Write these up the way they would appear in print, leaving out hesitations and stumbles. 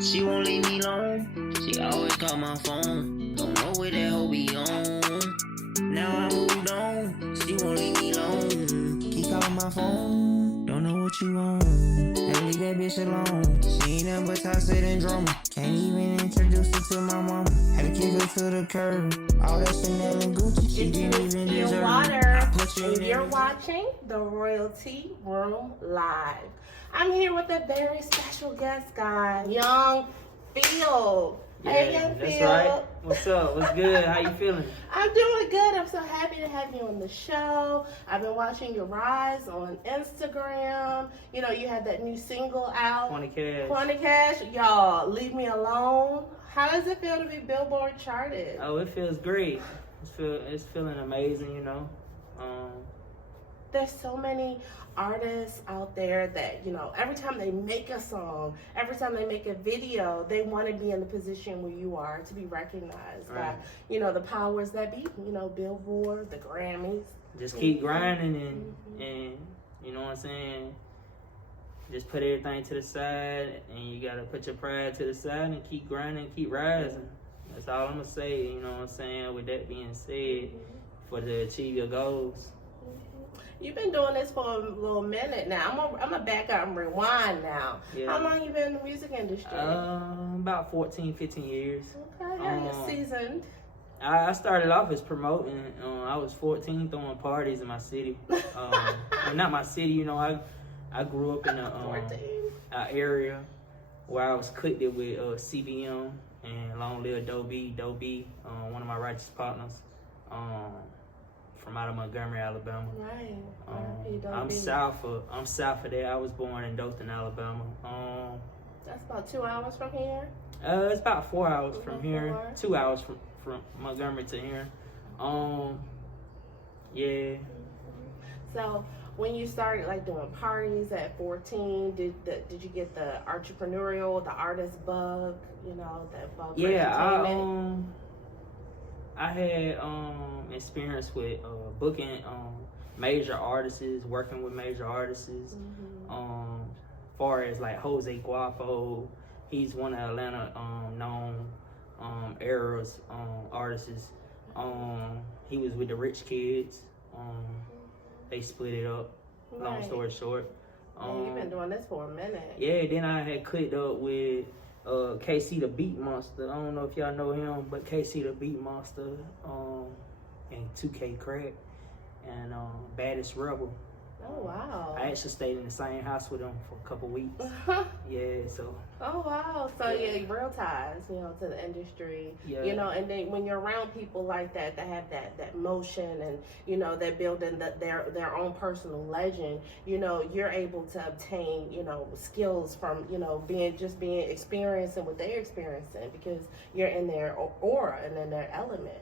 She won't leave me alone. She always call my phone. Don't know where that hoe be on. Now I moved on. She won't leave me alone. Keep calling my phone. Don't know what you want. Hey, leave that bitch alone. She ain't nothing but toxic and drama. Can't even introduce her to my mama. Had to kick her to the curb. All that Chanel and Gucci. She didn't even deserve. Water. And you're watching the Royalty Room Live. I'm here with a very special guest, guy, Young Field. Yeah, hey, Young that's Field. right. What's up? What's good? How you feeling? I'm doing good. I'm so happy to have you on the show. I've been watching your rise on Instagram. You know, you had that new single out. 20 cash. 20 cash. Y'all, leave me alone. How does it feel to be Billboard charted? Oh, it feels great. It's feeling amazing, you know. There's so many artists out there that, you know, every time they make a song, every time they make a video, they want to be in the position where you are, to be recognized by, you know, the powers that be, you know, Billboard, the Grammys. Just keep grinding and you know what I'm saying? Just put everything to the side, and you got to put your pride to the side and keep grinding, keep rising. That's all I'm going to say, you know what I'm saying? With that being said, for to achieve your goals. You've been doing this for a little minute now. I'm gonna back up and rewind now. Yeah. How long you been in the music industry? About 14, 15 years. Okay, you're seasoned. I started off as promoting. I was 14, throwing parties in my city. Well, not my city, you know. I grew up in a area where I was clicked with CBM and long live Doe B, one of my righteous partners. From out of Montgomery, Alabama. Right. I'm south of there. I was born in Dothan, Alabama. That's about 2 hours from here. It's about 4 hours from here. 2 hours from Montgomery to here. Yeah. So when you started like doing parties at 14, did you get the entrepreneurial, the artist bug? You know, that bug. Yeah, I had experience with booking major artists, working with major artists. Far as like Jose GUAPO, he's one of Atlanta known era's artists. He was with the Rich Kids. They split it up. Long story short. You've been doing this for a minute. Yeah, then I had clicked up with KC the Beat Monster. I don't know if y'all know him, but KC the Beat Monster, and 2K Crack, and Baddest Rebel. Oh wow! I actually stayed in the same house with them for a couple weeks. Yeah, so. Oh wow! So yeah, real ties, you know, to the industry. Yeah. You know, and then when you're around people like that have that motion, and you know, they're building their own personal legend. You know, you're able to obtain, you know, skills from, you know, being experiencing what they're experiencing, because you're in their aura and in their element.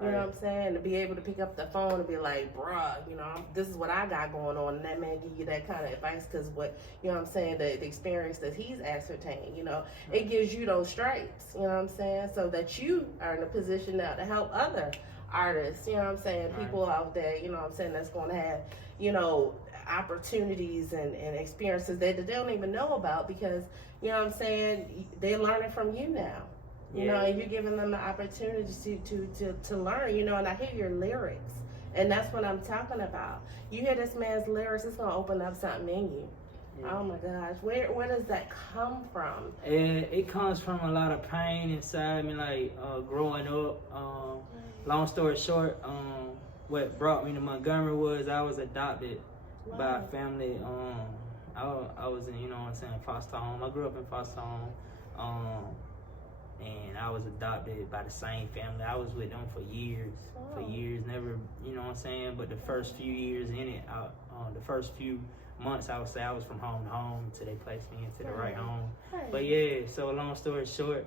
You know what I'm saying? To be able to pick up the phone and be like, bruh, you know, this is what I got going on. And that man give you that kind of advice because what, you know what I'm saying, the experience that he's ascertained, you know, it gives you those stripes, you know what I'm saying? So that you are in a position now to help other artists, you know what I'm saying? People out there, you know what I'm saying, that's going to have, you know, opportunities and experiences that they don't even know about because, you know what I'm saying, they're learning from you now. You know, and you're giving them the opportunity to learn, you know, and I hear your lyrics. And that's what I'm talking about. You hear this man's lyrics, it's going to open up something in you. Yeah. Oh, my gosh. Where does that come from? It comes from a lot of pain inside me, like growing up. Long story short, what brought me to Montgomery was I was adopted by a family. I was in, you know what I'm saying, foster home. I grew up in foster home. And I was adopted by the same family. I was with them for years, never, you know what I'm saying? But the first few years in it, the first few months, I would say I was from home to home until they placed me into the right home. But yeah, so long story short,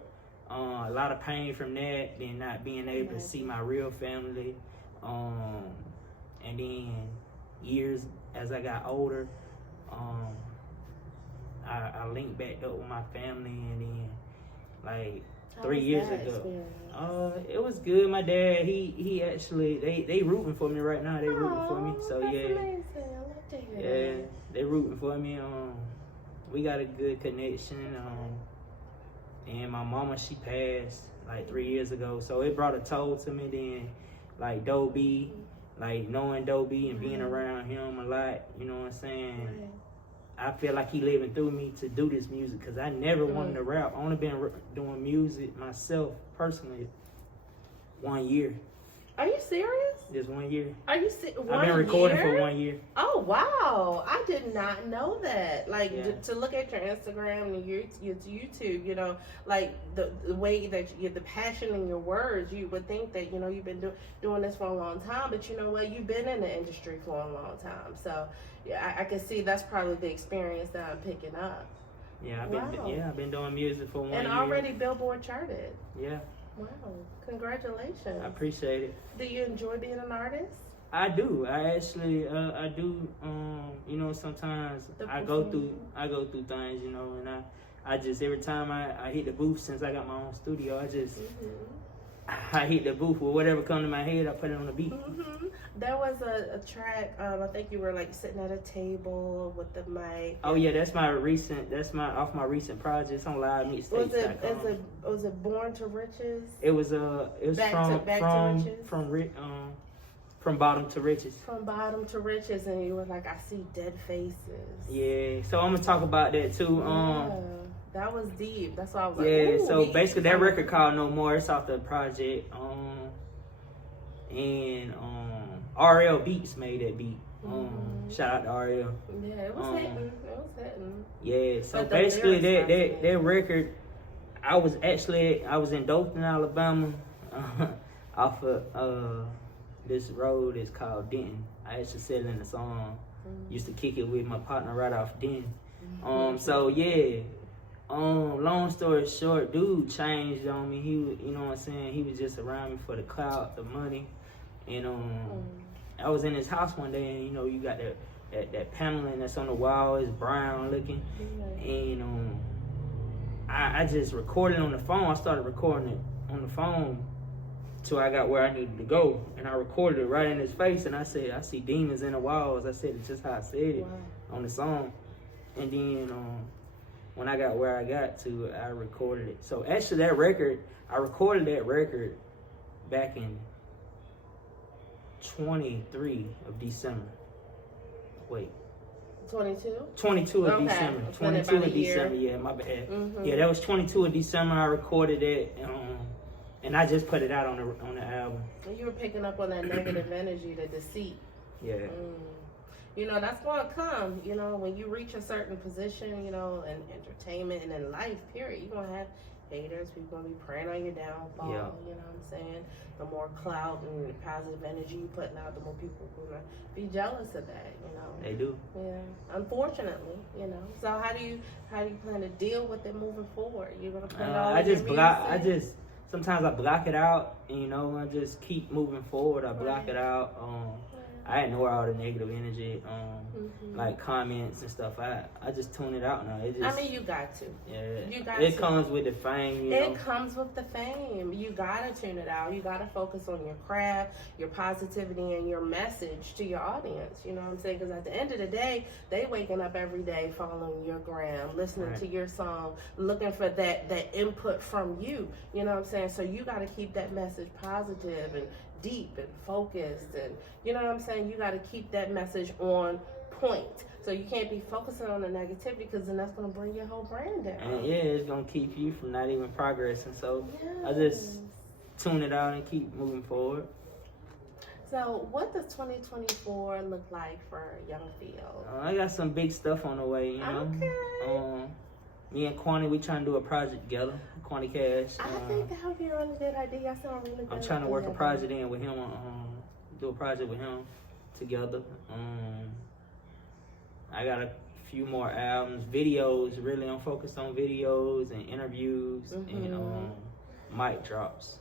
a lot of pain from that, then not being able to see my real family. And then years as I got older, I linked back up with my family, and then like 3 years ago. It was good. My dad, he actually, they rooting for me right now. They rooting for me. So that's yeah. Amazing. I love to hear that. They rooting for me. We got a good connection. and my mama, she passed like 3 years ago, so it brought a toll to me. Then like Doe B, like knowing Doe B and being around him a lot, you know what I'm saying? I feel like he living through me to do this music, because I never wanted to rap. I only been doing music myself personally 1 year. Are you serious? Just 1 year. Are you serious? I've been recording for 1 year. Oh wow! I did not know that. Like to look at your Instagram and your YouTube, you know, like the way that the passion in your words, you would think that, you know, you've been doing this for a long time, but you know what? You've been in the industry for a long time, so yeah, I can see that's probably the experience that I'm picking up. Yeah, I've been doing music for 1 year. And already Billboard charted. Yeah. Wow! Congratulations. I appreciate it. Do you enjoy being an artist? I do. I actually, I do. You know, sometimes I go through things, you know, and I just, every time I hit the booth, since I got my own studio, I just, I hit the booth with whatever comes to my head, I put it on the beat. There was a track, I think you were like sitting at a table with the mic. Oh yeah, that's off my recent project. It's on live mixtapes.com. Was it Born to Riches? It was from Bottom to Riches. From Bottom to Riches, and you were like, I see dead faces. Yeah, so I'm gonna talk about that too. That was deep. That's why I was like, yeah. So basically, that record called No More. It's off the project. And RL Beats made that beat. Shout out to RL. Yeah, it was hitting. It was hitting. Yeah. So basically, that record, I was in Dothan, Alabama, off of this road is called Denton. I actually said it in the song. Used to kick it with my partner right off Denton. So yeah. Long story short, dude changed on me. He, you know what I'm saying, he was just around me for the clout, the money. And I was in his house one day, and you know, you got that paneling that's on the wall, it's brown looking. And I just recorded on the phone. I started recording it on the phone till I got where I needed to go, and I recorded it right in his face. And I said, I see demons in the walls. I said it just how I said it on the song. And then when I got where I got to, I recorded it. So actually, I recorded that record back in 23 of December. Wait. 22? 22 of December. 22 of December, yeah, my bad. Yeah, that was 22 of December. I recorded it, and I just put it out on the album. You were picking up on that negative energy, the deceit. Yeah. You know, that's going to come, you know, when you reach a certain position, you know, in entertainment and in life, period. You're going to have haters, people going to be preying on your downfall, you know what I'm saying? The more clout and positive energy you putting out, the more people are going to be jealous of that, you know. They do. Yeah, unfortunately, you know. So how do you plan to deal with it moving forward? You're going to put it all in your music? Sometimes I block it out, and, you know, I just keep moving forward. I block it out. I ignore all the negative energy, like comments and stuff. I just tune it out now. I mean, you got to. Yeah. It comes with the fame, you know. It comes with the fame. You got to tune it out. You got to focus on your craft, your positivity, and your message to your audience. You know what I'm saying? Because at the end of the day, they waking up every day following your gram, listening to your song, looking for that input from you. You know what I'm saying? So you got to keep that message positive and deep and focused, and you know what I'm saying, you got to keep that message on point. So you can't be focusing on the negativity, because then that's going to bring your whole brand down. And yeah, it's going to keep you from not even progressing. So I just tune it out and keep moving forward. So what does 2024 look like for Young Field? I got some big stuff on the way, you know. Okay. Me and Kwani, we trying to do a project together. Kwani Cash. I think that would be a really good idea. That sounds really good. I'm trying to work a project in with him. Do a project with him together. I got a few more albums, videos. Really, I'm focused on videos and interviews and mic drops.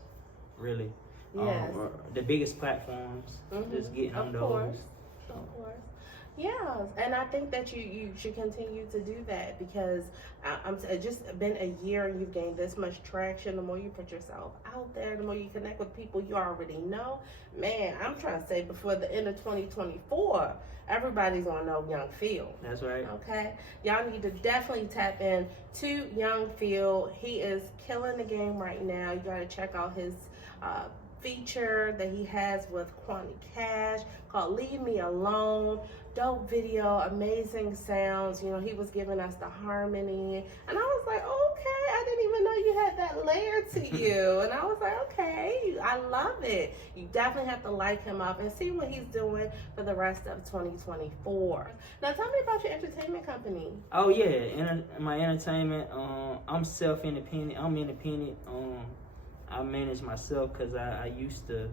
Really, yes. The biggest platforms. Just getting on those. Of course. Yeah, and I think that you should continue to do that because it's just been a year and you've gained this much traction. The more you put yourself out there, the more you connect with people you already know. Man, I'm trying to say before the end of 2024, everybody's gonna know Young Phil. That's right. Okay, y'all need to definitely tap in to Young Phil. He is killing the game right now. You gotta check out his feature that he has with Quanti Cash called Leave Me Alone. Dope video, amazing sounds. You know, he was giving us the harmony, and I was like, okay, I didn't even know you had that layer to you. And I was like, okay, I love it. You definitely have to like him up and see what he's doing for the rest of 2024. Now, tell me about your entertainment company. Oh yeah, my entertainment. I'm self-independent. I'm independent. I manage myself because I used to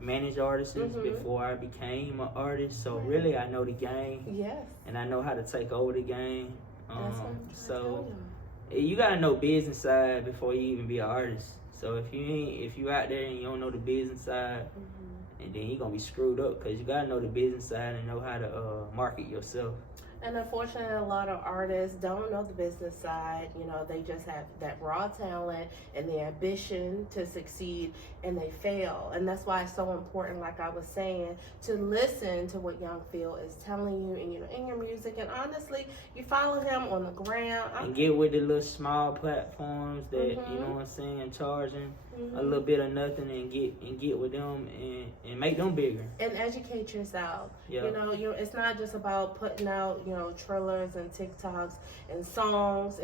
manage artists before I became an artist. So really, I know the game. Yes. And I know how to take over the game. That's what I'm so you gotta know business side before you even be an artist. So if you out there and you don't know the business side, and then you're gonna be screwed up because you gotta know the business side and know how to market yourself. And unfortunately, a lot of artists don't know the business side. You know, they just have that raw talent and the ambition to succeed, and they fail. And that's why it's so important, like I was saying, to listen to what Young Phil is telling you, and in your music. And honestly, you follow him on the ground and get with the little small platforms that you know what I'm saying, charging a little bit of nothing, and get with them and make them bigger. And educate yourself. Yeah. You know, it's not just about putting out trillers and TikToks and songs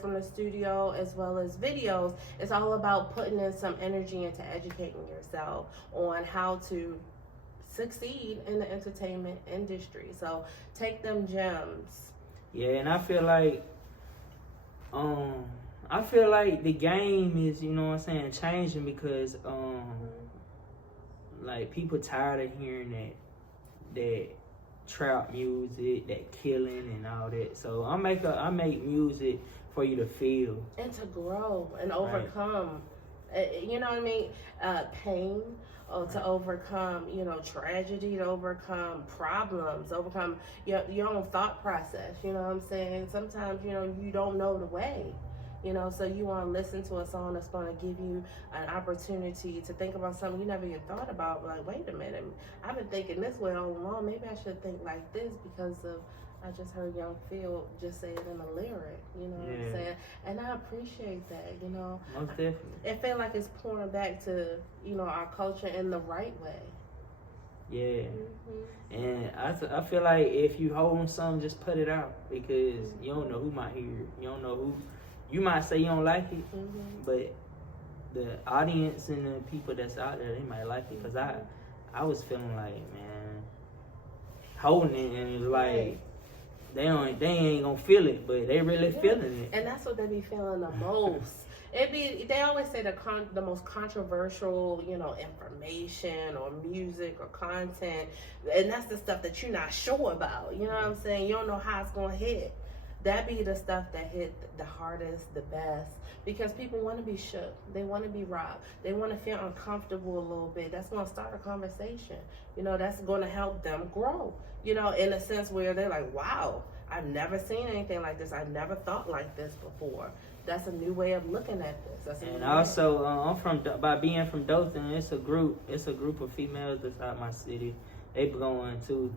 from the studio as well as videos. It's all about putting in some energy into educating yourself on how to succeed in the entertainment industry. So take them gems. Yeah, and I feel like the game is, you know what I'm saying, changing because like people tired of hearing that trap music, that killing and all that. So I make music for you to feel and to grow and overcome. You know what I mean? Pain, or to overcome, tragedy, to overcome problems, overcome your own thought process. You know what I'm saying? Sometimes you don't know the way. So you want to listen to a song that's going to give you an opportunity to think about something you never even thought about. Like, wait a minute, I've been thinking this way all along. Maybe I should think like this because I just heard Young Phil just say it in a lyric. You know what I'm saying? And I appreciate that. Most definitely. It feels like it's pouring back to our culture in the right way. Yeah. And I feel like if you hold something, just put it out because you don't know who might hear it. You don't know who. You might say you don't like it, but the audience and the people that's out there, they might like it. Because I was feeling like, man, holding it, and it was like, they ain't gonna feel it, but they really feeling it. And that's what they be feeling the most. They always say the most controversial, information or music or content, and that's the stuff that you're not sure about. You know what I'm saying? You don't know how it's gonna hit. That be the stuff that hit the hardest, the best, because people want to be shook. They want to be robbed. They want to feel uncomfortable a little bit. That's going to start a conversation. That's going to help them grow, in a sense where they're like, wow, I've never seen anything like this. I've never thought like this before. That's a new way of looking at this. And also, by being from Dothan, it's a group of females that's out my city. They going too.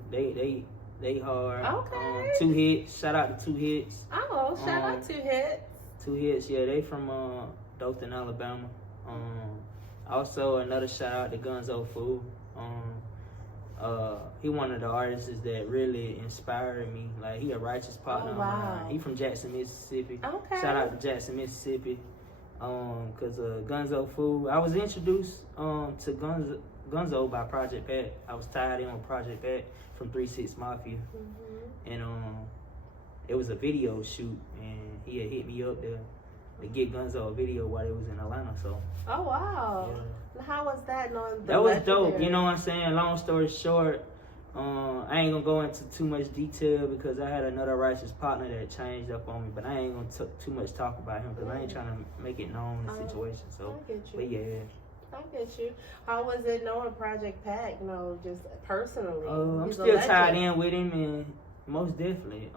They hard. Okay. 2 hits. Shout out to 2 hits. Oh, shout out 2 hits. 2 hits. Yeah, they from Dothan, Alabama. Also another shout out to Gunzo Fool. He one of the artists that really inspired me. Like, he a righteous partner of mine. He from Jackson, Mississippi. Okay. Shout out to Jackson, Mississippi. Cause Gunzo Fool. I was introduced to Gunzo by Project Pat. I was tied in with Project Pat from 3-6 Mafia, and it was a video shoot, and he had hit me up to get Gunzo a video while he was in Atlanta. So. Oh wow! Yeah. How was that? That was dope. You know what I'm saying? Long story short, I ain't gonna go into too much detail because I had another righteous partner that changed up on me, but I ain't gonna too much talk about him because I ain't trying to make it known the situation. So, but yeah. I get you. How was it knowing Project Pat? You know, just personally. I'm He's a still legend. tied in with him, and most definitely.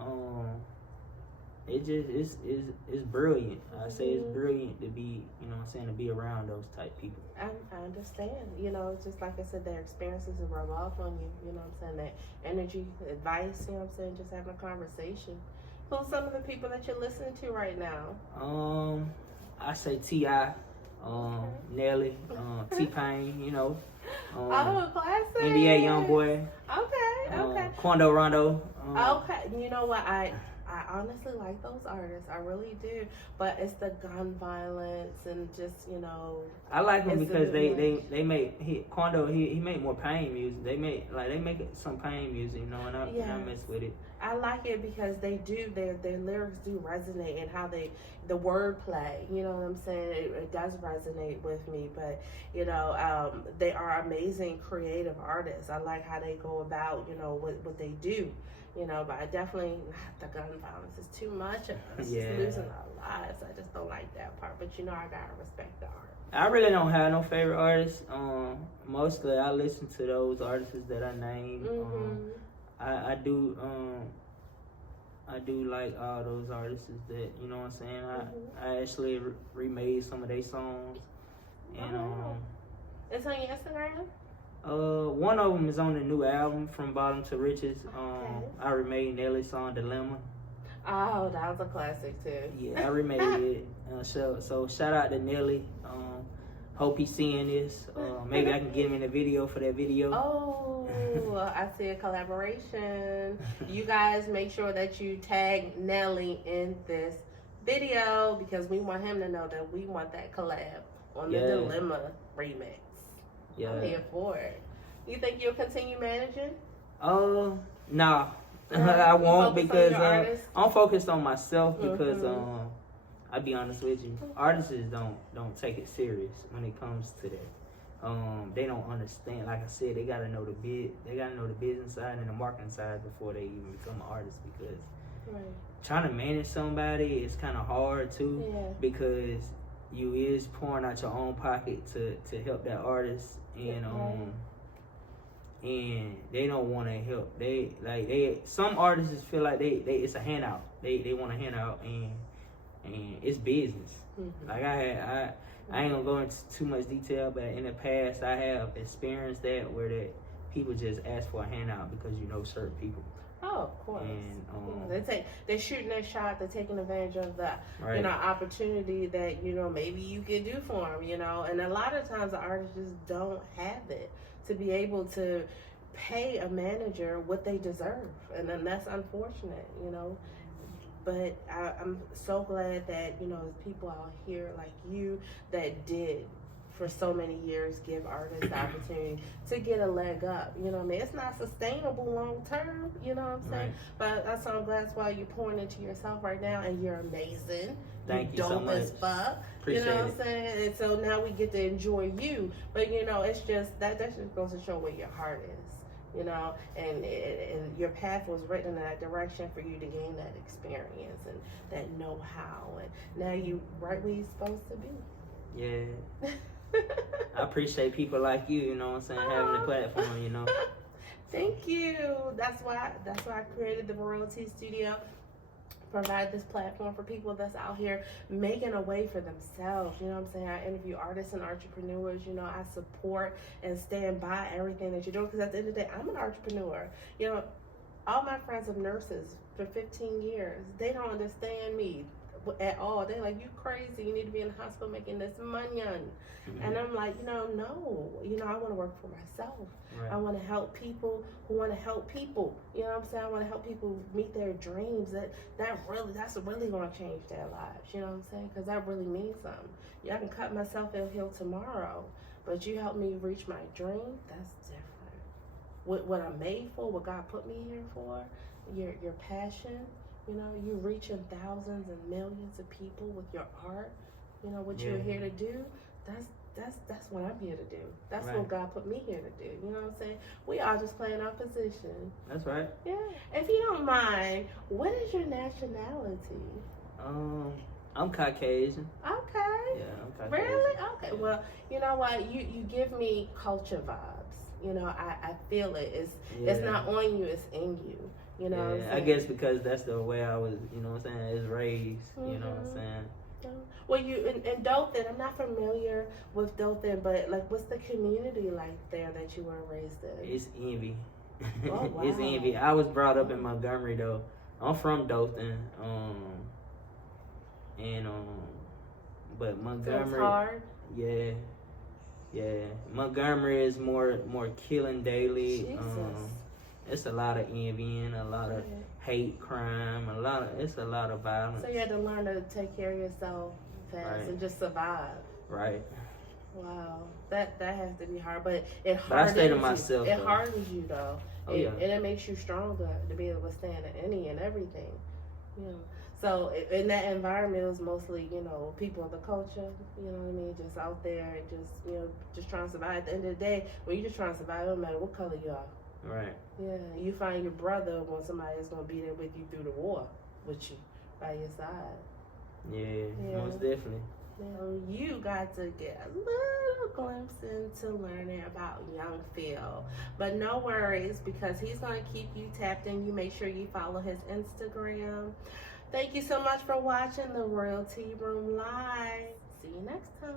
It just it's brilliant. I say it's brilliant to be, you know what I'm saying, to be around those type people. I understand. You know, it's just like I said, their experiences will rub off on you. You know what I'm saying? That energy, advice, you know what I'm saying? Just having a conversation. Who's some of the people that you're listening to right now? I say T.I., Nelly, T-Pain, you know. Oh, classic. NBA Youngboy. Okay. Quando Rondo. Okay. You know what? I honestly like those artists. I really do. But it's the gun violence and just, you know. I like them because they make Quando he make more pain music. They make some pain music, you know, and I mess with it. I like it because they do their lyrics do resonate, and how the wordplay, you know what I'm saying, it does resonate with me. But you know, they are amazing creative artists. I like how they go about, you know, what they do, you know. But I definitely, the gun violence is too much. It's just losing our lives. I just don't like that part. But you know, I gotta respect the art. I really don't have no favorite artists. Mostly I listen to those artists that I named. I do like all those artists that, you know what I'm saying. I actually remade some of their songs, and it's on your Instagram. One of them is on the new album, From Bottom to Riches. I remade Nelly's song Dilemma. Oh, that was a classic too. Yeah, I remade it. So shout out to Nelly. Hope he's seeing this. Maybe I can get him in a video for that video. Oh, I see a collaboration. You guys make sure that you tag Nelly in this video, because we want him to know that we want that collab on the Dilemma remix. Yeah. I'm here for it. You think you'll continue managing? Nah. I won't, because I'm focused on myself, because I'll be honest with you, artists don't take it serious when it comes to that. They don't understand. Like I said, they gotta know the business side and the marketing side before they even become an artist, because trying to manage somebody is kind of hard too, because you is pouring out your own pocket to help that artist, and they don't want to help. Some artists feel like they it's a handout. They want a handout, and it's business. Like I ain't gonna go into too much detail, but in the past I have experienced that, where that people just ask for a handout because you know certain people. Oh, of course. And they're shooting their shot. They're taking advantage of the you know, opportunity that, you know, maybe you can do for them. You know, and a lot of times the artists just don't have it to be able to pay a manager what they deserve, and then that's unfortunate. You know. But I'm so glad that, you know, there's people out here like you that did for so many years give artists the opportunity to get a leg up. You know what I mean? It's not sustainable long term, you know what I'm saying? But that's why I'm glad that's why you're pouring into yourself right now, and you're amazing. Thank you so much. Dope as fuck. Appreciate you know what I'm saying? And so now we get to enjoy you. But, you know, it's just, that just goes to show where your heart is. You know, and your path was written in that direction for you to gain that experience and that know-how, and now you right where you're supposed to be. Yeah. I appreciate people like you, you know what I'm saying, having the platform, you know. Thank you. That's why I created the Royalty Studio. Provide this platform for people that's out here making a way for themselves. You know what I'm saying? I interview artists and entrepreneurs. You know, I support and stand by everything that you're doing, because at the end of the day, I'm an entrepreneur. You know, all my friends are nurses for 15 years. They don't understand me at all. They're like, you crazy, you need to be in the hospital making this money. And I'm like, no, you know, I want to work for myself. I want to help people who want to help people. You know what I'm saying? I want to help people meet their dreams. That's really going to change their lives. You know what I'm saying? Because that really means something. Yeah, I can cut myself ill tomorrow, but you help me reach my dream. That's different. What I'm made for, what God put me here for, your passion. You know, you reaching thousands and millions of people with your art. You know what you're here to do. That's what I'm here to do. That's what God put me here to do. You know what I'm saying? We all just playing our position. That's right. Yeah. If you don't mind, what is your nationality? I'm Caucasian. Okay. Yeah, I'm Caucasian. Really? Okay. Well, you know what? You give me culture vibes. You know, I feel it. It's not on you, it's in you. You know what I'm saying? I guess because that's the way I was, you know what I'm saying, is raised, you know what I'm saying? Well, you in Dothan, I'm not familiar with Dothan, but like, what's the community like there that you were raised in? It's envy. Oh, wow. It's envy. I was brought up in Montgomery though. I'm from Dothan, but Montgomery. So it's hard. Yeah. Montgomery is more killing daily. Jesus. It's a lot of envying, a lot of hate crime, it's a lot of violence. So you had to learn to take care of yourself fast and just survive. Right. Wow, that has to be hard, but it hardens But I stay to myself. It hardens you though, and it makes you stronger to be able to withstand any and everything. You know, so in that environment, it was mostly, you know, people of the culture. You know what I mean? Just out there, just trying to survive. At the end of the day, when you just trying to survive, it don't matter what color you are. Right. Yeah, you find your brother when somebody is gonna be there with you through the war, with you by your side. Yeah. Most definitely. You got to get a little glimpse into learning about young Phil. But no worries, because he's going to keep you tapped in. You make sure you follow his Instagram. Thank you so much for watching the Royal Tea Room Live. See you next time.